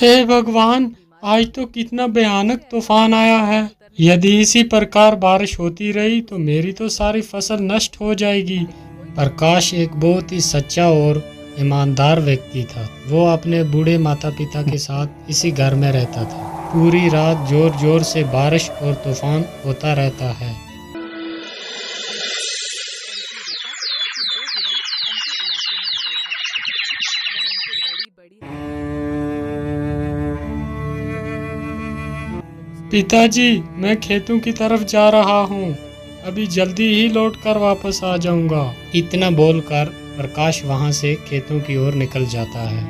हे भगवान, आज तो कितना भयानक तूफान आया है। यदि इसी प्रकार बारिश होती रही तो मेरी तो सारी फसल नष्ट हो जाएगी। प्रकाश एक बहुत ही सच्चा और ईमानदार व्यक्ति था। वो अपने बूढ़े माता पिता के साथ इसी घर में रहता था। पूरी रात जोर जोर से बारिश और तूफान होता रहता है। पिताजी, मैं खेतों की तरफ जा रहा हूँ। अभी जल्दी ही लौट कर वापस आ जाऊंगा। इतना बोलकर प्रकाश वहाँ से खेतों की ओर निकल जाता है।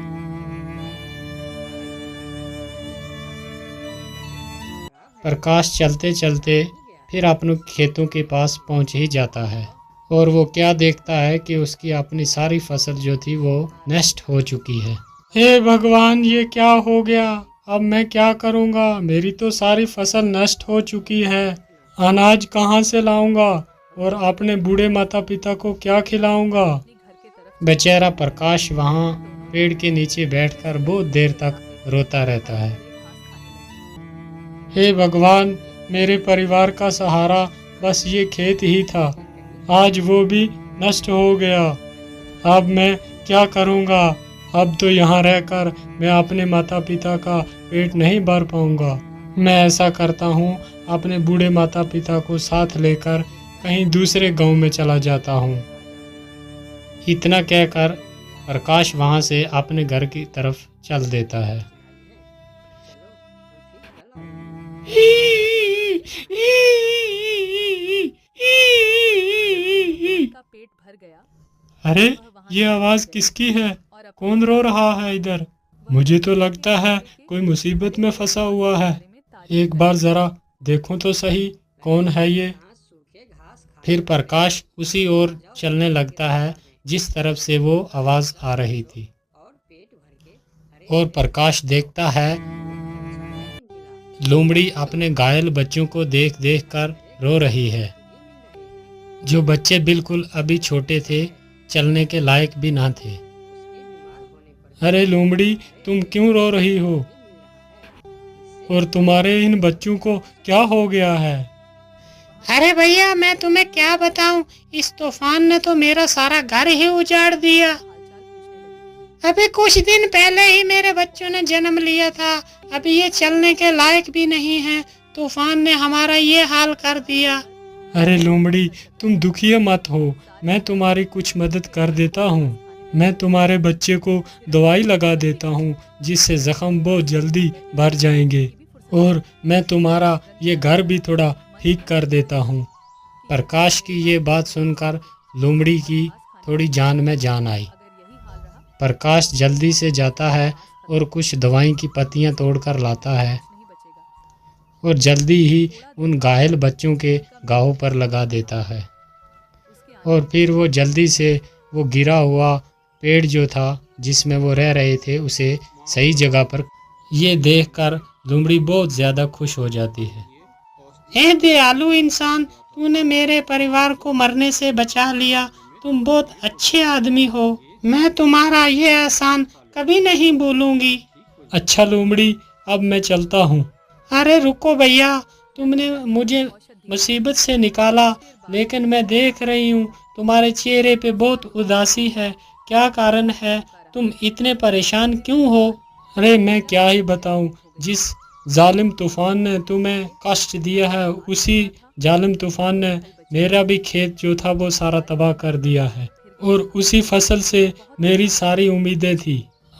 प्रकाश चलते चलते फिर अपने खेतों के पास पहुँच ही जाता है और वो क्या देखता है कि उसकी अपनी सारी फसल जो थी वो नष्ट हो चुकी है। हे भगवान, ये क्या हो गया? अब मैं क्या करूँगा? मेरी तो सारी फसल नष्ट हो चुकी है। अनाज कहाँ से लाऊंगा और अपने बूढ़े माता पिता को क्या खिलाऊंगा? बेचारा प्रकाश वहाँ पेड़ के नीचे बैठकर बहुत देर तक रोता रहता है। हे भगवान, मेरे परिवार का सहारा बस ये खेत ही था। आज वो भी नष्ट हो गया। अब मैं क्या करूँगा? अब तो यहाँ रहकर मैं अपने माता पिता का पेट नहीं भर पाऊँगा। मैं ऐसा करता हूँ, अपने बूढ़े माता पिता को साथ लेकर कहीं दूसरे गांव में चला जाता हूँ। इतना कहकर प्रकाश वहाँ से अपने घर की तरफ चल देता है। अरे, ये आवाज किसकी है? कौन रो रहा है इधर? मुझे तो लगता है कोई मुसीबत में फंसा हुआ है। एक बार जरा देखूं तो सही, कौन है ये? फिर प्रकाश उसी ओर चलने लगता है जिस तरफ से वो आवाज आ रही थी और प्रकाश देखता है लोमड़ी अपने घायल बच्चों को देख देख कर रो रही है। जो बच्चे बिल्कुल अभी छोटे थे, चलने के लायक भी ना थे। अरे लोमड़ी, तुम क्यों रो रही हो? और तुम्हारे इन बच्चों को क्या हो गया है? अरे भैया, मैं तुम्हें क्या बताऊं, इस तूफान ने तो मेरा सारा घर ही उजाड़ दिया। अभी कुछ दिन पहले ही मेरे बच्चों ने जन्म लिया था। अभी ये चलने के लायक भी नहीं है। तूफान ने हमारा ये हाल कर दिया। अरे लोमड़ी, तुम दुखी मत हो, मैं तुम्हारी कुछ मदद कर देता हूँ। मैं तुम्हारे बच्चे को दवाई लगा देता हूँ जिससे जख्म बहुत जल्दी भर जाएंगे और मैं तुम्हारा ये घर भी थोड़ा ठीक कर देता हूँ। प्रकाश की ये बात सुनकर लोमड़ी की थोड़ी जान में जान आई। प्रकाश जल्दी से जाता है और कुछ दवाई की पत्तियाँ तोड़कर लाता है और जल्दी ही उन घायल बच्चों के घावों पर लगा देता है और फिर वो जल्दी से वो गिरा हुआ पेड़ जो था जिसमें वो रह रहे थे उसे सही जगह पर। ये देखकर लोमड़ी बहुत ज़्यादा खुश हो जाती है। हे दयालु इंसान, तूने मेरे परिवार को मरने से बचा लिया। तुम बहुत अच्छे आदमी हो। मैं तुम्हारा ये एहसान कभी नहीं भूलूंगी। अच्छा लोमड़ी, अब मैं चलता हूँ। अरे रुको भैया, तुमने मुझे मुसीबत से निकाला, लेकिन मैं देख रही हूँ तुम्हारे चेहरे पे बहुत उदासी है। क्या कारण है? तुम इतने परेशान क्यों हो? अरे मैं क्या ही बताऊं, जिस जालिम तूफान ने तुम्हें कष्ट दिया है उसी जालिम तूफान ने मेरा भी खेत जो था वो सारा तबाह कर दिया है और उसी फसल से मेरी सारी उम्मीदें थी।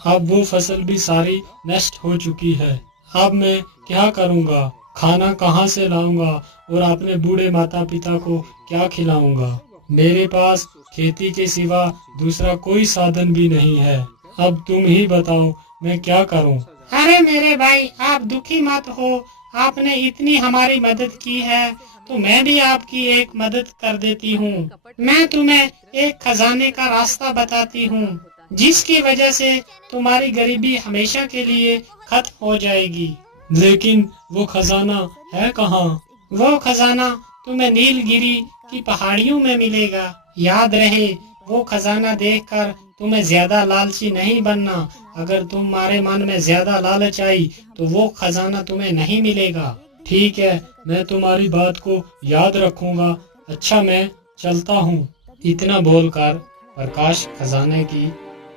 अब वो फसल भी सारी नष्ट हो चुकी है। अब मैं क्या करूंगा? खाना कहाँ से लाऊंगा और अपने बूढ़े माता पिता को क्या खिलाऊंगा? मेरे पास खेती के सिवा दूसरा कोई साधन भी नहीं है। अब तुम ही बताओ, मैं क्या करूं? अरे मेरे भाई, आप दुखी मत हो। आपने इतनी हमारी मदद की है तो मैं भी आपकी एक मदद कर देती हूँ। मैं तुम्हें एक खजाने का रास्ता बताती हूँ जिसकी वजह से तुम्हारी गरीबी हमेशा के लिए खत्म हो जाएगी। लेकिन वो खजाना है कहाँ? वो खजाना तुम्हें नीलगिरी की पहाड़ियों में मिलेगा। याद रहे, वो खजाना देखकर तुम्हें ज्यादा लालची नहीं बनना। अगर तुम्हारे मन में ज्यादा लालच आई तो वो खजाना तुम्हें नहीं मिलेगा। ठीक है, मैं तुम्हारी बात को याद रखूंगा। अच्छा, मैं चलता हूँ। इतना बोलकर प्रकाश खजाने की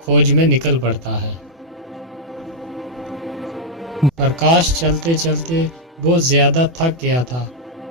खोज में निकल पड़ता है। प्रकाश चलते चलते बहुत ज्यादा थक गया था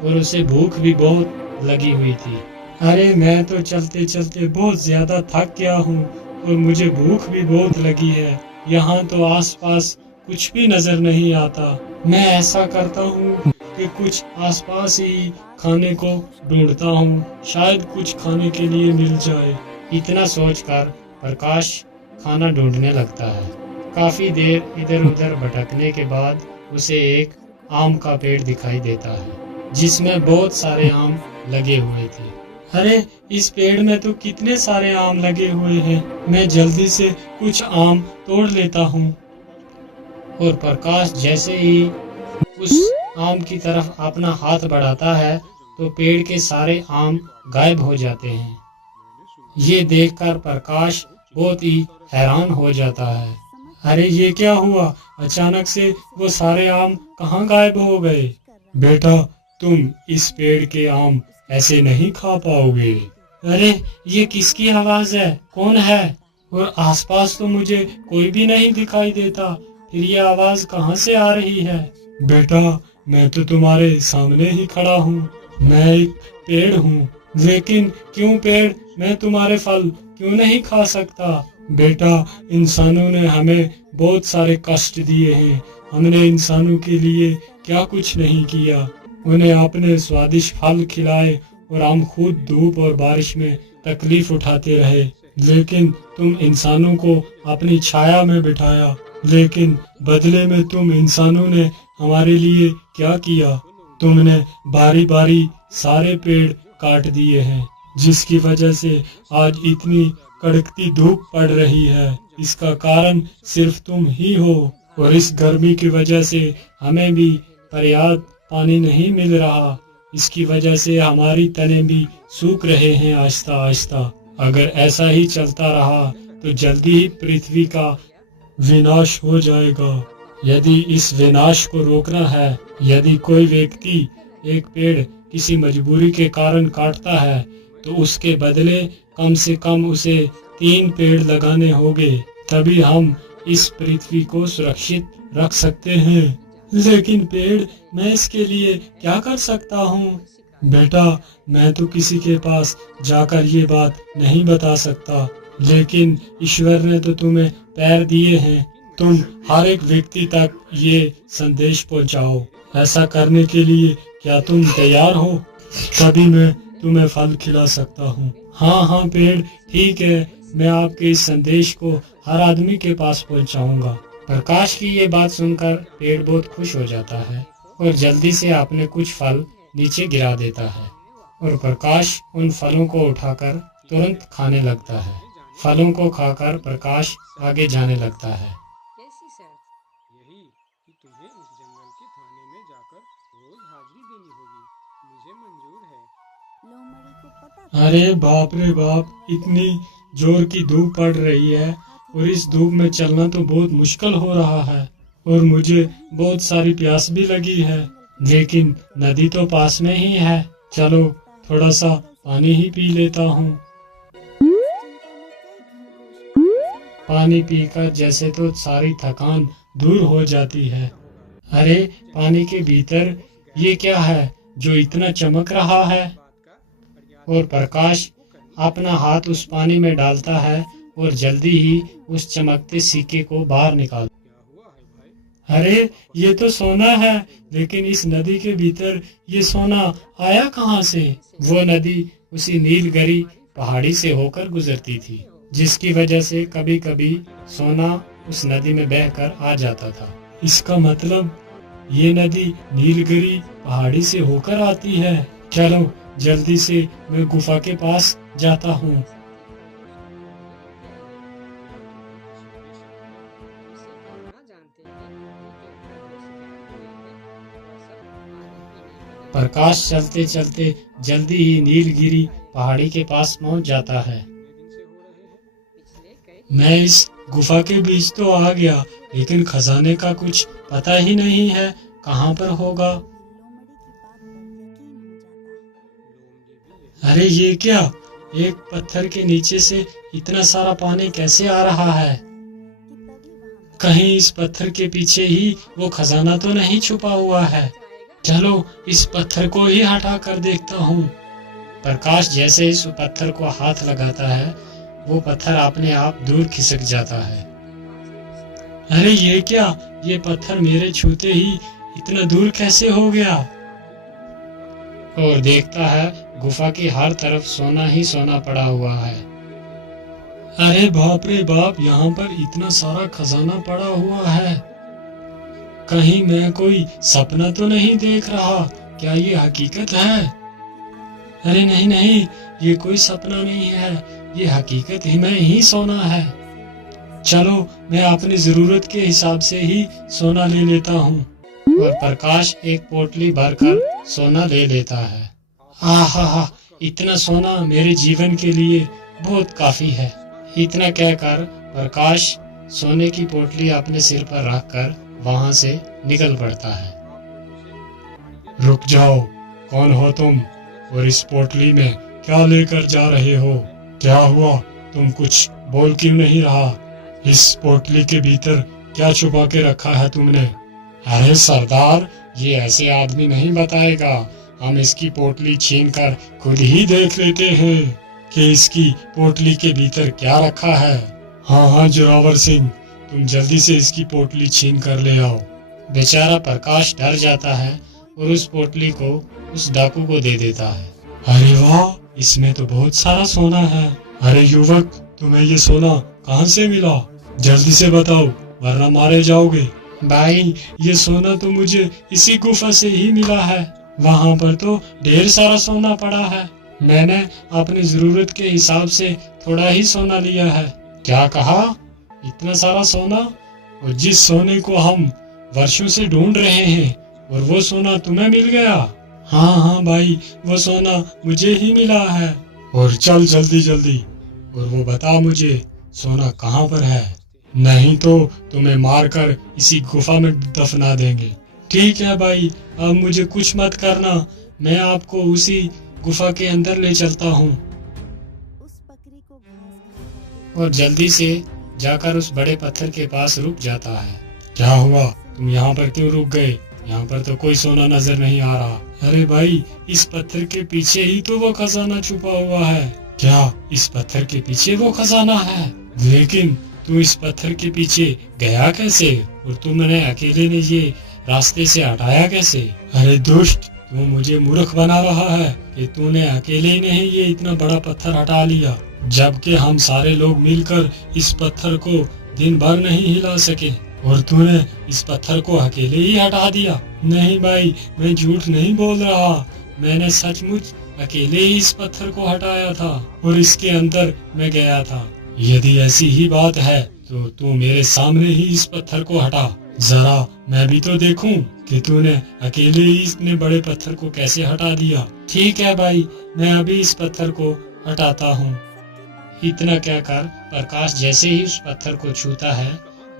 और उसे भूख भी बहुत लगी हुई थी। अरे, मैं तो चलते चलते बहुत ज्यादा थक गया हूँ और मुझे भूख भी बहुत लगी है। यहाँ तो आसपास कुछ भी नजर नहीं आता। मैं ऐसा करता हूँ कि कुछ आसपास ही खाने को ढूंढता हूँ, शायद कुछ खाने के लिए मिल जाए। इतना सोचकर प्रकाश खाना ढूंढने लगता है। काफी देर इधर उधर भटकने के बाद उसे एक आम का पेड़ दिखाई देता है जिसमें बहुत सारे आम लगे हुए थे। अरे, इस पेड़ में तो कितने सारे आम लगे हुए हैं। मैं जल्दी से कुछ आम तोड़ लेता हूँ। और प्रकाश जैसे ही उस आम की तरफ अपना हाथ बढ़ाता है तो पेड़ के सारे आम गायब हो जाते हैं। ये देखकर प्रकाश बहुत ही हैरान हो जाता है। अरे, ये क्या हुआ? अचानक से वो सारे आम कहाँ गायब हो गए? बेटा, तुम इस पेड़ के आम ऐसे नहीं खा पाओगे। अरे, ये किसकी आवाज है? कौन है? और आसपास तो मुझे कोई भी नहीं दिखाई देता, फिर ये आवाज कहाँ से आ रही है? बेटा, मैं तो तुम्हारे सामने ही खड़ा हूँ। मैं एक पेड़ हूँ। लेकिन क्यों पेड़? मैं तुम्हारे फल क्यों नहीं खा सकता? बेटा, इंसानों ने हमें बहुत सारे कष्ट दिए हैं। हमने इंसानों के लिए क्या कुछ नहीं किया। उन्हें अपने स्वादिष्ट फल खिलाए और हम खुद धूप और बारिश में तकलीफ उठाते रहे। लेकिन तुम इंसानों को अपनी छाया में बिठाया। लेकिन बदले में तुम इंसानों ने हमारे लिए क्या किया? तुमने बारी बारी सारे पेड़ काट दिए हैं, जिसकी वजह से आज इतनी कड़कती धूप पड़ रही है। इसका कारण सिर्फ तुम ही हो। और इस गर्मी की वजह से हमें भी पर्याप्त पानी नहीं मिल रहा। इसकी वजह से हमारी तने भी सूख रहे हैं आहिस्ता आहिस्ता। अगर ऐसा ही चलता रहा तो जल्दी ही पृथ्वी का विनाश हो जाएगा। यदि इस विनाश को रोकना है, यदि कोई व्यक्ति एक पेड़ किसी मजबूरी के कारण काटता है तो उसके बदले कम से कम उसे 3 पेड़ लगाने होंगे, तभी हम इस पृथ्वी को सुरक्षित रख सकते हैं। लेकिन पेड़, मैं इसके लिए क्या कर सकता हूँ? बेटा, मैं तो किसी के पास जाकर ये बात नहीं बता सकता, लेकिन ईश्वर ने तो तुम्हें पैर दिए हैं। तुम हर एक व्यक्ति तक ये संदेश पहुंचाओ। ऐसा करने के लिए क्या तुम तैयार हो? तभी मैं तुम्हें फल खिला सकता हूँ। हाँ हाँ पेड़, ठीक है, मैं आपके इस संदेश को हर आदमी के पास पहुंचाऊंगा। प्रकाश की ये बात सुनकर पेड़ बहुत खुश हो जाता है और जल्दी से अपने कुछ फल नीचे गिरा देता है और प्रकाश उन फलों को उठाकर तुरंत खाने लगता है। फलों को खाकर प्रकाश आगे जाने लगता है। कैसी शर्त? यही कि तुम्हें इस जंगल के थाने में जाकर रोज हाजिरी देनी होगी। मुझे मंजूर है। लोमड़ी को पता था अरे बाप रे बाप, इतनी जोर की धूप पड़ रही है और इस धूप में चलना तो बहुत मुश्किल हो रहा है और मुझे बहुत सारी प्यास भी लगी है। लेकिन नदी तो पास में ही है, चलो थोड़ा सा पानी ही पी लेता हूँ। पानी पीकर जैसे तो सारी थकान दूर हो जाती है। अरे, पानी के भीतर ये क्या है जो इतना चमक रहा है? और प्रकाश अपना हाथ उस पानी में डालता है और जल्दी ही उस चमकते सिक्के को बाहर निकाल। अरे, ये तो सोना है, लेकिन इस नदी के भीतर ये सोना आया कहाँ से? वो नदी उसी नीलगिरी पहाड़ी से होकर गुजरती थी, जिसकी वजह से कभी कभी सोना उस नदी में बहकर आ जाता था। इसका मतलब ये नदी नीलगिरी पहाड़ी से होकर आती है। चलो जल्दी से मैं गुफा के पास जाता हूँ। प्रकाश चलते चलते जल्दी ही नीलगिरी पहाड़ी के पास पहुंच जाता है। पिछले कई मैं इस गुफा के बीच तो आ गया, लेकिन खजाने का कुछ पता ही नहीं है कहाँ पर होगा। अरे ये क्या, एक पत्थर के नीचे से इतना सारा पानी कैसे आ रहा है? कहीं इस पत्थर के पीछे ही वो खजाना तो नहीं छुपा हुआ है। चलो इस पत्थर को ही हटा कर देखता हूँ। प्रकाश जैसे इस पत्थर को हाथ लगाता है, वो पत्थर अपने आप दूर खिसक जाता है। अरे ये क्या, ये पत्थर मेरे छूते ही इतना दूर कैसे हो गया? और देखता है गुफा की हर तरफ सोना ही सोना पड़ा हुआ है। अरे बाप रे बाप, यहाँ पर इतना सारा खजाना पड़ा हुआ है। कहीं मैं कोई सपना तो नहीं देख रहा? क्या ये हकीकत है? अरे नहीं नहीं, ये कोई सपना नहीं है, ये हकीकत ही में ही सोना है। चलो मैं अपनी जरूरत के हिसाब से ही सोना ले लेता हूँ। और प्रकाश एक पोटली भरकर सोना ले लेता है। आहा, इतना सोना मेरे जीवन के लिए बहुत काफी है। इतना कहकर प्रकाश सोने की पोटली अपने सिर पर रखकर वहां से निकल पड़ता है। रुक जाओ, कौन हो तुम और इस पोटली में क्या लेकर जा रहे हो? क्या हुआ, तुम कुछ बोल क्यों नहीं रहा? इस पोटली के भीतर क्या छुपा के रखा है तुमने? अरे सरदार, ये ऐसे आदमी नहीं बताएगा। हम इसकी पोटली छीनकर खुद ही देख लेते हैं कि इसकी पोटली के भीतर क्या रखा है। हाँ जोरावर सिंह, तुम जल्दी से इसकी पोटली छीन कर ले आओ। बेचारा प्रकाश डर जाता है और उस पोटली को उस डाकू को दे देता है। अरे वाह, इसमें तो बहुत सारा सोना है। अरे युवक, तुम्हें ये सोना कहाँ से मिला? जल्दी से बताओ, वरना मारे जाओगे। भाई, ये सोना तो मुझे इसी गुफा से ही मिला है। वहाँ पर तो ढेर सारा सोना पड़ा है। मैंने अपनी जरूरत के हिसाब से थोड़ा ही सोना लिया है। क्या कहा? इतना सारा सोना? और जिस सोने को हम वर्षों से ढूंढ रहे हैं, और वो सोना तुम्हें मिल गया? हाँ भाई, वो सोना मुझे ही मिला है। और चल जल्दी जल्दी, और वो बता मुझे सोना कहाँ पर है, नहीं तो तुम्हें मारकर इसी गुफा में दफना देंगे। ठीक है भाई, अब मुझे कुछ मत करना, मैं आपको उसी गुफा के अंदर ले चलता हूँ। और जल्दी से जाकर उस बड़े पत्थर के पास रुक जाता है। क्या हुआ, तुम यहाँ पर क्यों रुक गए? यहाँ पर तो कोई सोना नजर नहीं आ रहा। अरे भाई, इस पत्थर के पीछे ही तो वो खजाना छुपा हुआ है। क्या इस पत्थर के पीछे वो खजाना है? लेकिन तू इस पत्थर के पीछे गया कैसे, और तुमने अकेले ने ये रास्ते से हटाया कैसे? अरे दुष्ट, तू मुझे मूर्ख बना रहा है कि तूने अकेले ही नहीं ये इतना बड़ा पत्थर हटा लिया, जबकि हम सारे लोग मिलकर इस पत्थर को दिन भर नहीं हिला सके, और तूने इस पत्थर को अकेले ही हटा दिया। नहीं भाई, मैं झूठ नहीं बोल रहा, मैंने सचमुच अकेले ही इस पत्थर को हटाया था और इसके अंदर मैं गया था। यदि ऐसी ही बात है तो तू मेरे सामने ही इस पत्थर को हटा, जरा मैं भी तो देखूं कि तूने अकेले ही इतने बड़े पत्थर को कैसे हटा दिया। ठीक है भाई, मैं अभी इस पत्थर को हटाता हूँ। इतना कहकर प्रकाश जैसे ही उस पत्थर को छूता है,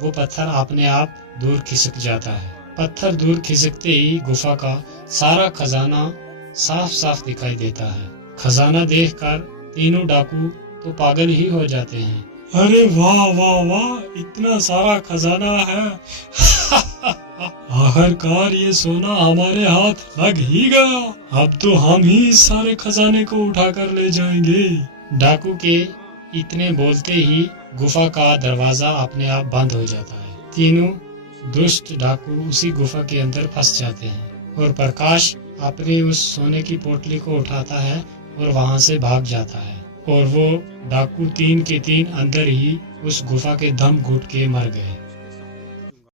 वो पत्थर अपने आप दूर खिसक जाता है। पत्थर दूर खिसकते ही गुफा का सारा खजाना साफ साफ दिखाई देता है। खजाना देखकर तीनों डाकू तो पागल ही हो जाते हैं। अरे वाह वाह वाह, इतना सारा खजाना है। आखिरकार ये सोना हमारे हाथ लग ही गया। अब तो हम ही इस सारे खजाने को उठाकर ले जाएंगे। डाकू के इतने बोलते ही गुफा का दरवाजा अपने आप बंद हो जाता है। तीनों दुष्ट डाकू उसी गुफा के अंदर फंस जाते हैं और प्रकाश अपनी उस सोने की पोटली को उठाता है और वहां से भाग जाता है। और वो डाकू तीन के तीन अंदर ही उस गुफा के दम घुट के मर गए।